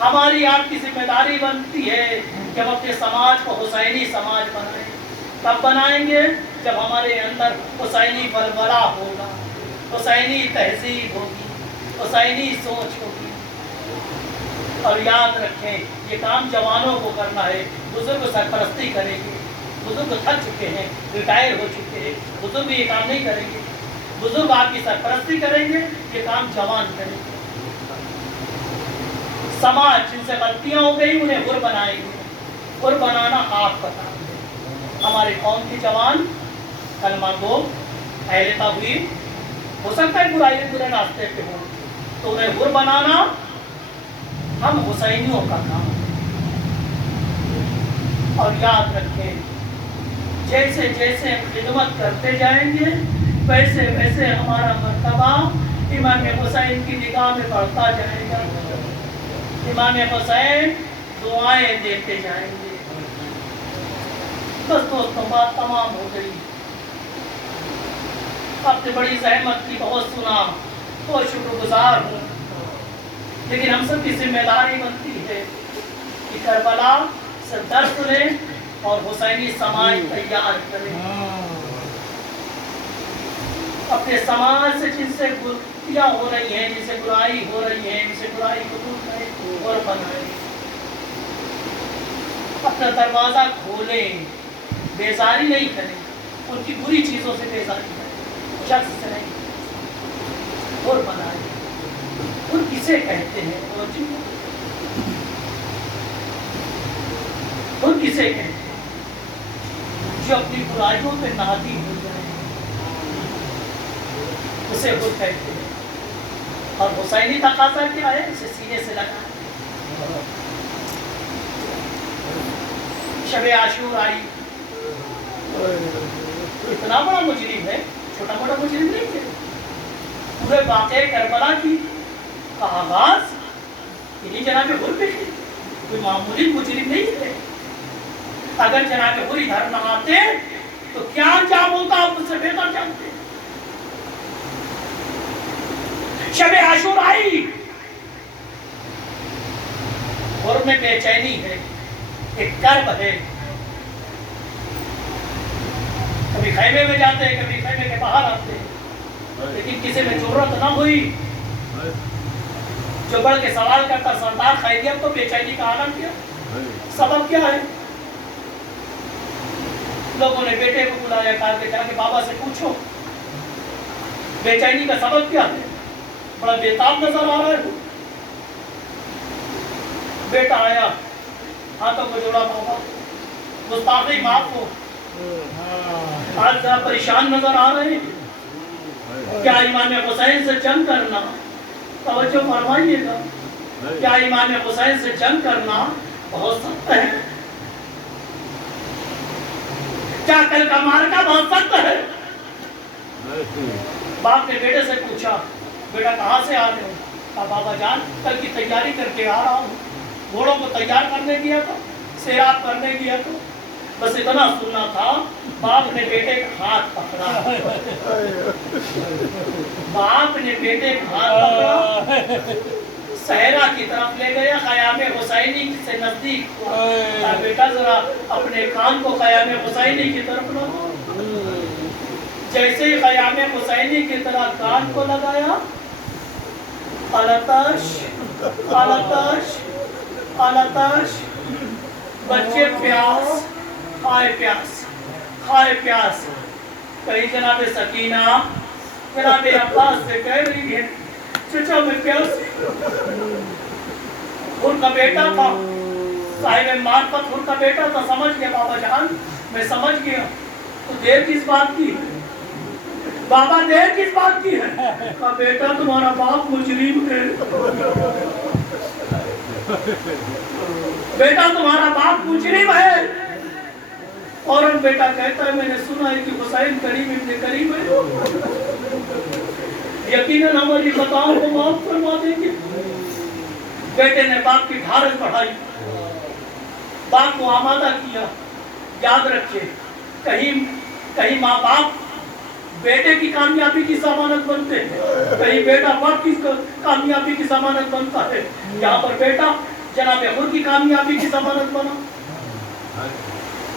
ہماری آپ کی ذمہ داری بنتی ہے کہ ہم اپنے سماج کو حسینی سماج بنائیں۔ کب بنائیں گے؟ جب ہمارے اندر حسینی بلبلہ ہوگا، حسینی تہذیب ہوگی، حسینی سوچ ہوگی۔ اور یاد رکھیں، یہ کام جوانوں کو کرنا ہے، بزرگ سرپرستی کریں گے، بزرگ تھک چکے ہیں، ریٹائر ہو چکے ہیں، بزرگ یہ کام نہیں کریں گے، بزرگ آپ کی سرپرستی کریں گے، یہ کام جوان کریں گے۔ سماج جن سے غلطیاں ہو گئی انہیں حر بنائیں گے، حر بنانا آپ کا کام ہے۔ ہمارے قوم کے جوان کلمہ گو، اہل توحید، ہو سکتا ہے برے راستے پہ ہوں، تو انہیں حر بنانا ہم حسینیوں کا کام ہے۔ اور یاد رکھیں، جیسے جیسے ہم خدمت کرتے جائیں گے، ویسے ویسے ہمارا مرتبہ امام حسین کی نگاہ میں بڑھتا جائے گا، امام حسین دعائیں دیتے جائیں گے۔ بس دوستوں، بات تمام ہو گئی، آپ نے بڑی زحمت کی، بہت سنا، بہت شکر گزار ہوں، لیکن ہم سب کی ذمہ داری بنتی ہے کہ کربلا سے درس لیں اور حسینی سماج تیار کریں۔ اپنے سماج سے جن سے غلطیاں ہو رہی ہیں، جن سے برائی ہو رہی ہے، ان سے برائی کو دور کریں اور بنائیں۔ اپنا دروازہ کھولیں، بیزاری نہیں کریں، ان کی بری چیزوں سے بیزاری ہے، شخص سے نہیں۔ اور بنائے اور کسے کہتے ہیں اور کسے کہتے ہیں جو اپنی برائیوں پہ نادم ہو جائے، اسے وہ کہتے ہیں۔ اور حسینی تقاضا کیا ہے؟ اسے سینے سے لگا۔ شب عاشور آئی، اتنا بڑا مجرم ہے، چھوٹا موٹا مجرم نہیں ہے۔ پورے واقعے کربلا کی کا آغاز انہیں جناب حر پہ کی، کوئی معمولی مجرم نہیں تھے۔ اگر جناب حر ادھر نہ آتے تو کیا انجام ہوتا آپ مجھ سے بہتر جانتے۔ شب عاشور آئی، حر میں بے چینی ہے، ایک کرب ہے۔ کبھی خیمے میں جاتے ہیں، کبھی خیمے کے باہر آتے ہیں، لیکن کسی میں ضرورت نہ ہوئی جو بڑھ کے سوال کرتا سردار خیریت تو بے چینی کا عالم کیا، سبب کیا ہے؟ لوگوں نے بیٹے کو بلایا، کہا کہ جا کے بابا سے پوچھو بے چینی کا سبب کیا ہے، بڑا بےتاب نظر آ رہا ہے۔ بیٹا آیا، ہاتھوں کو جوڑا، بابا گستاخی معاف ہو، آج ذرا پریشان نظر آ رہے ہیں، کیا امام حسین سے جنگ کرنا، توجہ فرمائیے گا، کیا امام حسین سے جنگ کرنا بہت سخت ہے؟ کیا کل کا مارکا بہت سخت ہے؟ باپ نے بیٹے سے پوچھا، بیٹا کہاں سے آ رہے ہو؟ کہا بابا جان کل کی تیاری کر کے آ رہا ہوں، گھوڑوں کو تیار کرنے گیا تھا، سیراب کرنے گیا تھا، بس اتنا سننا تھا۔ باپ نے بیٹے کا ہاتھ پکڑا، باپ نے بیٹے کا ہاتھ پکڑا، صحرا کی طرف لے گیا، خیام حسینی سے نزدیک ہوا۔ کہا بیٹا ذرا اپنے کان کو خیام حسینی کی طرف لگا۔ جیسے ہی خیام حسینی کی طرح کان کو لگایا، آلتش آلتش آلتش، بچے پیاس کھائے پیاس کھائے پیاس۔ کہیں جناب سکینہ جناب عباس سے کہہ رہی ہے چچا میں پیاس، ان کا بیٹا تھا، صاحب معرفت ان کا بیٹا تھا، سمجھ گیا بابا جان، میں سمجھ گیا، تو دیر کس بات کی ہے بابا، دیر کس بات کی ہے؟ کہا بیٹا تمہارا باپ مجرم ہے، بیٹا تمہارا باپ مجرم ہے۔ اور بیٹا کہتا ہے میں نے سنا ہے کہ حسین کریم ابن کریم ہے، یقیناً ہماری خطاؤں کو معاف فرما دیں گے۔ بیٹے نے باپ کی ڈھارس بڑھائی، باپ کو آمادہ کیا۔ یاد رکھے کہیں ماں باپ بیٹے کی کامیابی کی ضمانت بنتے ہیں، کہیں بیٹا باپ کی کامیابی کی ضمانت بنتا ہے۔ یہاں پر بیٹا جناب حر کی کامیابی کی ضمانت بنا،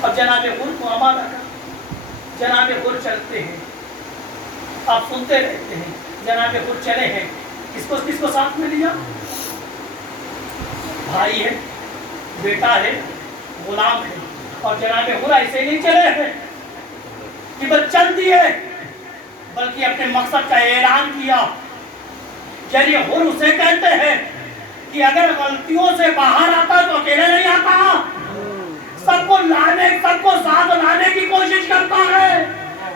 اب جناب حر کو آمادہ کر، جناب حر چلتے ہیں، آپ سنتے رہتے ہیں، جناب حر چلے ہیں، کس کو ساتھ میں لیا؟ بھائی ہے، بیٹا ہے، غلام ہے، اور جناب حر ایسے نہیں چلے ہیں کہ بس چل دیے، بلکہ اپنے مقصد کا اعلان کیا۔ یعنی حر اسے کہتے ہیں کہ اگر غلطیوں سے باہر آتا تو اکیلے نہیں آتا، سب کو ساتھ لانے کی کوشش کرتا ہے۔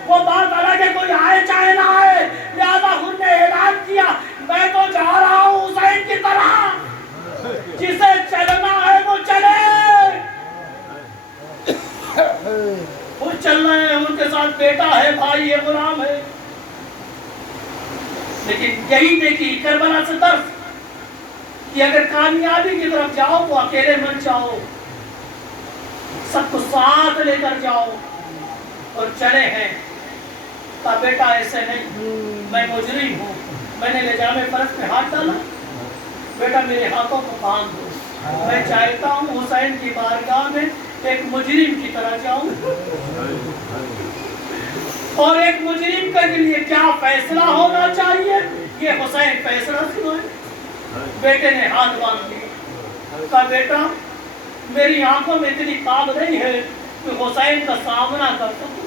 وہ بات الگ ہے کوئی آئے چاہے نہ آئے، لہذا حر نے اعلان کیا میں تو جا رہا ہوں حسین کی طرح، جسے چلنا ہے وہ چلے۔ وہ چل رہے ہیں، ان کے ساتھ بیٹا ہے، بھائی ہے، غلام ہے، لیکن یہی دیکھی کربلا سے درس کہ اگر کامیابی کی طرف جاؤ تو اکیلے مت جاؤ، سب کو ساتھ لے کر جاؤ۔ اور چلے ہیں، کہا بیٹا ایسے نہیں، میں مجرم ہوں، میں نے لجام فرض میں ہاتھ ڈالا، بیٹا میرے ہاتھوں کو باندھ دو، میں چاہتا ہوں حسین کی بارگاہ میں ایک مجرم کی طرح جاؤں، اور ایک مجرم کے لیے کیا فیصلہ ہونا چاہیے یہ حسین فیصلہ سنائے۔ بیٹے نے ہاتھ باندھ دیا، کہا بیٹا میری آنکھوں میں اتنی تاب نہیں ہے کہ حسین کا سامنا کر سکوں،